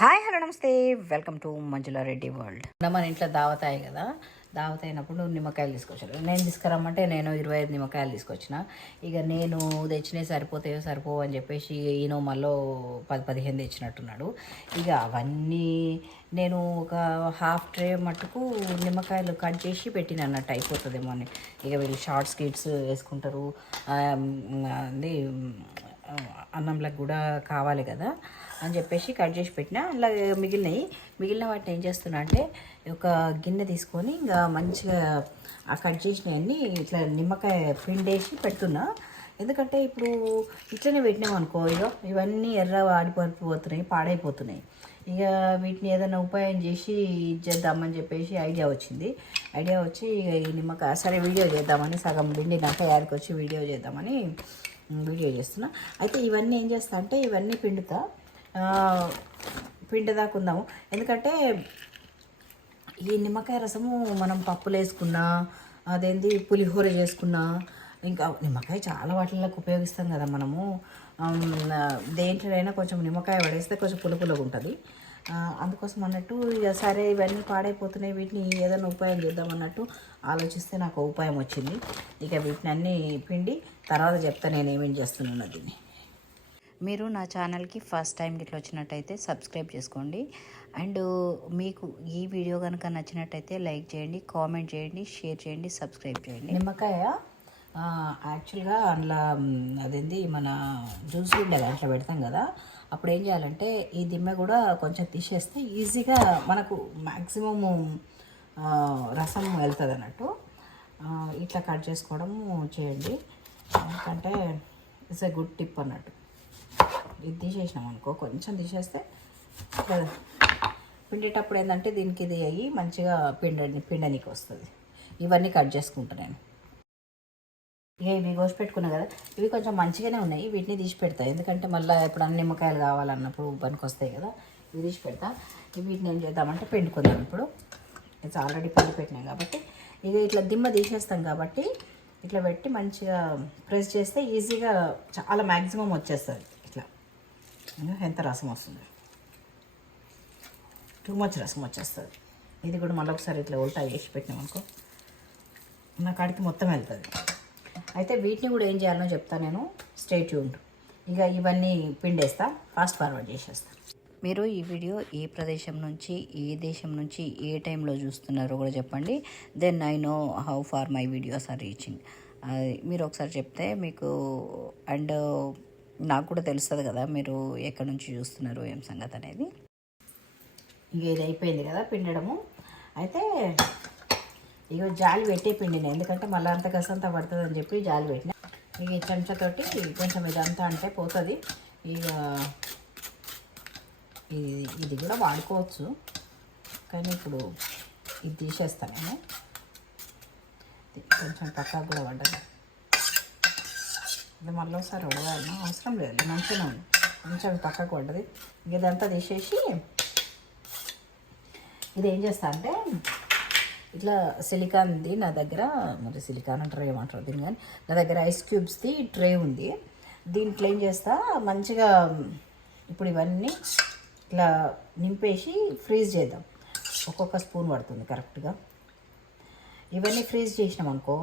Hi hello నమస్తే. Welcome to Manjula Reddy world. మన ఇంట్లో దావతాయి కదా? దావత అయినప్పుడు నిమ్మకాయలు తీసుకొచ్చారు. నేను తీసుకురమ్మంటే నేను ఇరవై ఐదు నిమ్మకాయలు తీసుకొచ్చిన. ఇక నేను తెచ్చినవి సరిపోతాయో సరిపోవు అని చెప్పేసి ఈయన మళ్ళీ పది పదిహేను తెచ్చినట్టున్నాడు. ఇక అవన్నీ నేను ఒక హాఫ్ ట్రే మట్టుకు నిమ్మకాయలు కట్ చేసి పెట్టిన అన్నట్టు అయిపోతుందేమో అని. ఇక వీళ్ళు షార్ట్ స్కిట్స్ వేసుకుంటారు. అది అన్నంలకు కూడా కావాలి కదా. అని చెప్పేసి కట్ చేసి పెట్టిన. అలా మిగిలినవి మిగిలిన వాటిని ఏం చేస్తున్నా అంటే ఒక గిన్నె తీసుకొని ఇంకా మంచిగా ఆ కట్ చేసినవన్నీ ఇట్లా నిమ్మకాయ పిండేసి పెడుతున్నా. ఎందుకంటే ఇప్పుడు ఇట్లనే పెట్టినాం అనుకో ఇక ఇవన్నీ ఎర్ర ఆడిపోతున్నాయి పాడైపోతున్నాయి. ఇక వీటిని ఏదైనా ఉపాయం చేసి ఇది చేద్దామని చెప్పేసి ఐడియా వచ్చింది. ఐడియా వచ్చి ఇక ఈ నిమ్మకాయ సరే వీడియో చేద్దామని సగం పిండినాక యాడికి వచ్చి వీడియో చేద్దామని వీడియో చేస్తున్నా. అయితే ఇవన్నీ ఏం చేస్తా అంటే ఇవన్నీ పిండుతా. ఆ, పిండదాకుందాము ఎందుకంటే ఈ నిమ్మకాయ రసము మనం పప్పులు వేసుకున్నా అదేంటి పులిహోర చేసుకున్నా ఇంకా నిమ్మకాయ చాలా వాటిలకు ఉపయోగిస్తాం కదా మనము. దేంట్లోనైనా కొంచెం నిమ్మకాయ పడేస్తే కొంచెం పులుపులుగా ఉంటుంది. అందుకోసం అన్నట్టు ఇక సరే ఇవన్నీ పాడైపోతున్నాయి వీటిని ఏదైనా ఉపాయం చేద్దాం అన్నట్టు ఆలోచిస్తే నాకు ఉపాయం వచ్చింది. ఇక వీటిని అన్నీ పిండి తర్వాత చెప్తా నేను ఏమేం చేస్తున్నాను దీన్ని. మీరు నా ఛానల్కి ఫస్ట్ టైం ఇట్లా వచ్చినట్టయితే సబ్స్క్రైబ్ చేసుకోండి. అండ్ మీకు ఈ వీడియో కనుక నచ్చినట్టయితే లైక్ చేయండి కామెంట్ చేయండి షేర్ చేయండి సబ్స్క్రైబ్ చేయండి. నిమ్మకాయ యాక్చువల్గా అందులో అదేంది మన జ్యూస్ ఉండేది అట్లా పెడతాం కదా అప్పుడు ఏం చేయాలంటే ఈ దిమ్మె కూడా కొంచెం తీసేస్తే ఈజీగా మనకు మ్యాక్సిమము రసం వెళ్తుంది అన్నట్టు ఇట్లా కట్ చేసుకోవడం చేయండి. ఎందుకంటే ఇట్స్ ఎ గుడ్ టిప్ అన్నట్టు. ఇది తీసేసినాం అనుకో కొంచెం తీసేస్తే కదా. పిండేటప్పుడు ఏంటంటే దీనికి ఇది అయ్యి మంచిగా పిండ పిండనికి వస్తుంది. ఇవన్నీ కట్ చేసుకుంటాను నేను. ఇక ఇవి కోసి పెట్టుకున్నా కదా ఇవి కొంచెం మంచిగానే ఉన్నాయి. వీటిని తీసి పెడతా. ఎందుకంటే మళ్ళీ ఇప్పుడు అన్ని నిమ్మకాయలు కావాలన్నప్పుడు పనికి వస్తాయి కదా ఇవి తీసి పెడతా. వీటిని ఏం చేద్దామంటే పిండుకుందాం ఇప్పుడు. ఇట్స్ ఆల్రెడీ పిండి పెట్టినాం కాబట్టి. ఇక ఇట్లా దిమ్మ తీసేస్తాం కాబట్టి ఇట్లా పెట్టి మంచిగా ప్రెస్ చేస్తే ఈజీగా చాలా మ్యాక్సిమం వచ్చేస్తుంది. ఎంత రసం వస్తుంది టూ మచ్ రసం వచ్చేస్తుంది ఇది కూడా మళ్ళీ ఒకసారి ఇట్లా ఉల్టా చేసి పెట్టినాం అనుకో. నా కాడికి మొత్తం వెళ్తుంది. అయితే వీటిని కూడా ఏం చేయాలో చెప్తా నేను. స్టేట్ ట్యూన్ ఇక ఇవన్నీ పిండేస్తా. ఫాస్ట్ ఫార్వర్డ్ చేసేస్తా. మీరు ఈ వీడియో ఏ ప్రదేశం నుంచి ఏ దేశం నుంచి ఏ టైంలో చూస్తున్నారో కూడా చెప్పండి. Then I know how far my videos are reaching మీరు ఒకసారి చెప్తే మీకు అండ్ నాకు కూడా తెలుస్తుంది కదా మీరు ఎక్కడి నుంచి చూస్తున్నారు ఏం సంగతి అనేది. ఇక ఇది అయిపోయింది కదా పిండడము. అయితే ఇక జాలి పెట్టే పిండిన ఎందుకంటే మళ్ళీ అంత కసంతా పడుతుంది అని చెప్పి జాలి పెట్టిన. ఇక ఈ చెంచాతోటి కొంచెం ఇదంతా అంటే పోతుంది. ఇక ఇది ఇది కూడా వాడుకోవచ్చు. కానీ ఇప్పుడు ఇది తీసేస్తాను నేను. కొంచెం పక్కకు కూడా పడ్డది. ఇది మళ్ళీ ఒకసారి ఉడవాలన్నా అవసరం లేదు మంచిగా ఉంది కొంచెం పక్కకు పడ్డది. ఇదంతా తీసేసి ఇది ఏం చేస్తా అంటే ఇట్లా సిలికాన్ది నా దగ్గర మరి సిలికాన్ అంటారు ఏమంటారు దీన్ని కానీ నా దగ్గర ఐస్ క్యూబ్స్ది ట్రే ఉంది. దీంట్లో ఏం చేస్తా మంచిగా ఇప్పుడు ఇవన్నీ ఇట్లా నింపేసి ఫ్రీజ్ చేద్దాం. ఒక్కొక్క స్పూన్ పడుతుంది కరెక్ట్గా ఇవన్నీ ఫ్రీజ్ చేసినాం అనుకో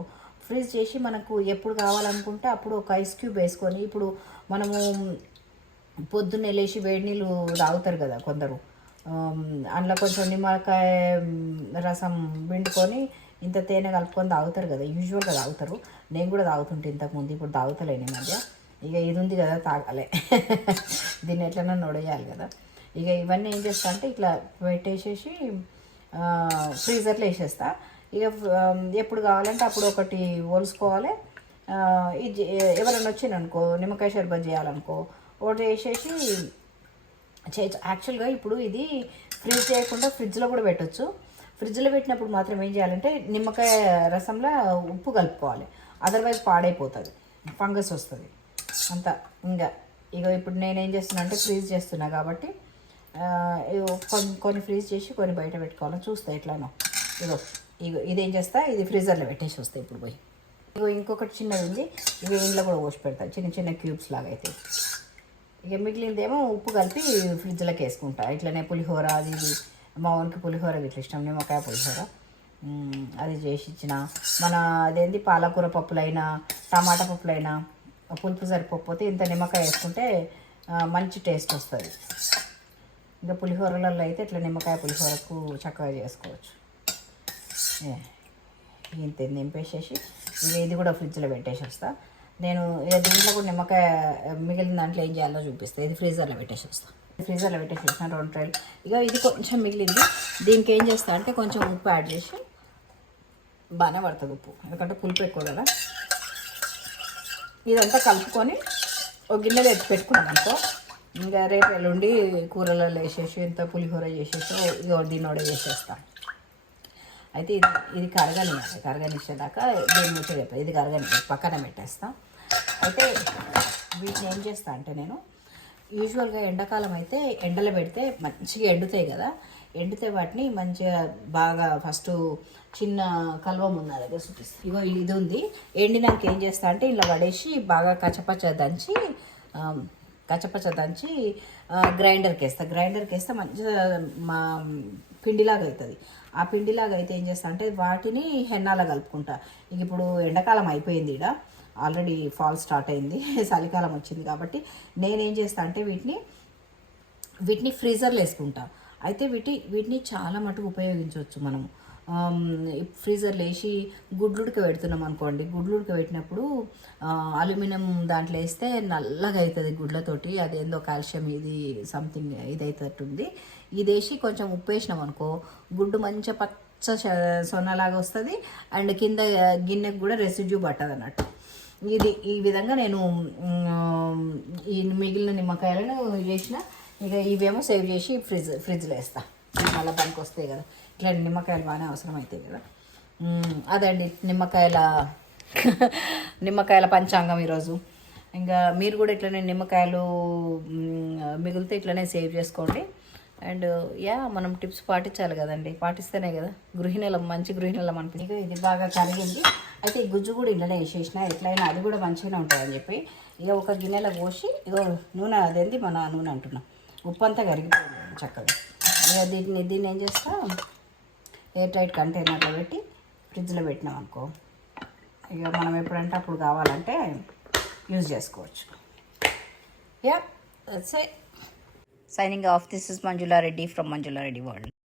ఫ్రీజ్ చేసి మనకు ఎప్పుడు కావాలనుకుంటే అప్పుడు ఒక ఐస్ క్యూబ్ వేసుకొని ఇప్పుడు మనము పొద్దున్నే లేచి వేడి నీళ్ళు తాగుతారు కదా కొందరు. అందులో కొంచెం నిమ్మకాయ రసం పిండుకొని ఇంత తేనె కలుపుకొని తాగుతారు కదా యూజువల్గా తాగుతారు. నేను కూడా తాగుతుంటే ఇంతకుముందు ఇప్పుడు తాగుతలేను ఈ మధ్య. ఇక ఇది ఉంది కదా తాగాలి. దీన్ని ఎట్లైనా నొడేయాలి కదా. ఇక ఇవన్నీ ఏం చేస్తా అంటే ఇట్లా పెట్టేసేసి ఫ్రీజర్లో వేసేస్తా. ఇక ఎప్పుడు కావాలంటే అప్పుడు ఒకటి ఒలుసుకోవాలి ఇది ఎవరైనా వచ్చిందనుకో నిమ్మకాయ షర్బత్ చేయాలనుకో ఒకటి వేసేసి చేయొచ్చు యాక్చువల్గా ఇప్పుడు ఇది ఫ్రీజ్ చేయకుండా ఫ్రిడ్జ్లో కూడా పెట్టచ్చు. ఫ్రిడ్జ్లో పెట్టినప్పుడు మాత్రం ఏం చేయాలంటే నిమ్మకాయ రసంలో ఉప్పు కలుపుకోవాలి. అదర్వైజ్ పాడైపోతుంది. ఫంగస్ వస్తుంది. అంత ఇంకా. ఇక ఇప్పుడు నేను ఏం చేస్తున్నా అంటే ఫ్రీజ్ చేస్తున్నా కాబట్టి ఇగో కొన్ని కొన్ని ఫ్రీజ్ చేసి కొన్ని బయట పెట్టుకోవాలని చూస్తే ఎట్లానో. ఇదో ఇగో ఇదేం చేస్తా? ఇది ఫ్రీజర్లో పెట్టేసి వస్తాయి ఇప్పుడు పోయి. ఇగో ఇంకొకటి చిన్నది ఉంది. ఇవి ఇంట్లో కూడా పోసి పెడతా. చిన్న చిన్న క్యూబ్స్ లాగా అయితే. ఇక మిగిలిందేమో ఉప్పు కలిపి ఫ్రిడ్జ్లోకి వేసుకుంటా. ఇట్లనే పులిహోర అది ఇది. మా ఊరికి పులిహోర ఇట్లా ఇష్టం. నిమ్మకాయ పులిహోర. అది చేసి ఇచ్చిన. మన అదేంటి పాలకూర పప్పులైనా టమాటా పప్పులైనా పులుపు సరిపోకపోతే ఇంత నిమ్మకాయ వేసుకుంటే మంచి టేస్ట్ వస్తుంది. ఇంకా పులిహోరలలో అయితే ఇట్లా నిమ్మకాయ పులిహోరకు చక్కగా చేసుకోవచ్చు. ఇంత నింపేసేసి ఇక ఇది కూడా ఫ్రిడ్జ్లో పెట్టేసి వస్తా. నేను దీంట్లో కూడా నిమ్మకాయ మిగిలిన దాంట్లో ఏం చేయాలో చూపిస్తాను ఇది ఫ్రీజర్లో పెట్టేసి వస్తాను ఫ్రీజర్లో పెట్టేసి వస్తాను రెండు ట్రైలు ఇక ఇది కొంచెం మిగిలింది. దీనికి ఏం చేస్తా అంటే కొంచెం ఉప్పు యాడ్ చేసి బాగానే పడుతుంది ఉప్పు. ఎందుకంటే పులుపు ఎక్కువ కదా. ఇదంతా కలుపుకొని ఒక గిన్నెలో ఎత్తి పెట్టుకున్నాను అనుకో. ఇంకా రేపు ఎల్లుండి కూరలలో వేసేసి ఇంత పులిహోర చేసేసి ఇదో దీన్నోడ చేసేస్తాను అయితే ఇది ఇది కరగనియాలి కరగనిచ్చేదాకా దీని ముచ్చట ఇది కరగని పక్కన పెట్టేస్తాం. అయితే వీటిని ఏం చేస్తా అంటే నేను యూజువల్గా ఎండాకాలం అయితే ఎండలో పెడితే మంచిగా ఎండుతాయి కదా. ఎండితే వాటిని మంచిగా బాగా ఫస్ట్ చిన్న కల్వం ఉన్న దగ్గర చూపిస్తాను ఇగో ఇది ఉంది. ఎండినాక ఏం చేస్తా అంటే ఇలా పడేసి బాగా కచ్చపచ్చ దంచి ఆ, కచ్చపచ్చ దంచి గ్రైండర్కి వేస్తా గ్రైండర్కి వేస్తే మంచిగా మా పిండిలాగా అవుతుంది ఆ పిండిలాగా అయితే ఏం చేస్తా అంటే వాటిని హెన్నాలా కలుపుకుంటా. ఇంక ఇప్పుడు ఎండాకాలం అయిపోయింది ఇడ ఆల్రెడీ ఫాల్ స్టార్ట్ అయింది. చలికాలం వచ్చింది కాబట్టి నేనేం చేస్తా అంటే వీటిని వీటిని ఫ్రీజర్లో వేసుకుంటా. అయితే వీటి వీటిని చాలా మటుకు ఉపయోగించవచ్చు మనం. ఫ్రీజర్లో వేసి గుడ్లుడికి పెడుతున్నాం అనుకోండి. గుడ్లుడికి పెట్టినప్పుడు అల్యూమినియం దాంట్లో వేస్తే నల్లగా అవుతుంది గుడ్లతోటి. అదేందో కాల్షియం ఇది సంథింగ్ ఇది ఇదేసి ఇది వేసి కొంచెం ఉప్పు వేసినాం అనుకో గుడ్డు మంచిగా పచ్చ సొన్నలాగా వస్తుంది. అండ్ కింద గిన్నెకు కూడా రెసిడ్యూ పట్టదు అన్నట్టు. ఇది ఈ విధంగా నేను ఈ మిగిలిన నిమ్మకాయలను చేసిన ఇక ఇవేమో సేవ్ చేసి ఫ్రిడ్జ్ ఫ్రిడ్జ్లో వేస్తాను మళ్ళీ పనికి వస్తాయి కదా. ఇట్లా నిమ్మకాయలు బాగానే అవసరం అవుతాయి కదా అదండి నిమ్మకాయల నిమ్మకాయల పంచాంగం ఈరోజు. ఇంకా మీరు కూడా ఇట్లనే నిమ్మకాయలు మిగిలితే ఇట్లనే సేవ్ చేసుకోండి. అండ్ యా మనం టిప్స్ పాటించాలి కదండి. పాటిస్తేనే కదా. గృహిణీలం మంచి గృహిణీలం అనిపించి ఇది బాగా కరిగింది. అయితే ఈ గుజ్జు కూడా ఇంట్లోనే వేసేసిన. ఎట్లయినా అది కూడా మంచిగానే ఉంటుందని చెప్పి ఇక ఒక గిన్నెలో పోసి ఇగో నూనె అదేంది మన నూనె అంటున్నాం. ఉప్పు అంతా కరిగిపోయింది చక్కగా. ఇక దీన్ని దీన్ని ఏం చేస్తా? ఎయిర్ టైట్ కంటైనర్లో పెట్టి ఫ్రిడ్జ్లో పెట్టినాం అనుకో. ఇక మనం ఎప్పుడంటే అప్పుడు కావాలంటే యూజ్ చేసుకోవచ్చు. యా సే Signing off, this is Manjula Reddy from Manjula Reddy World.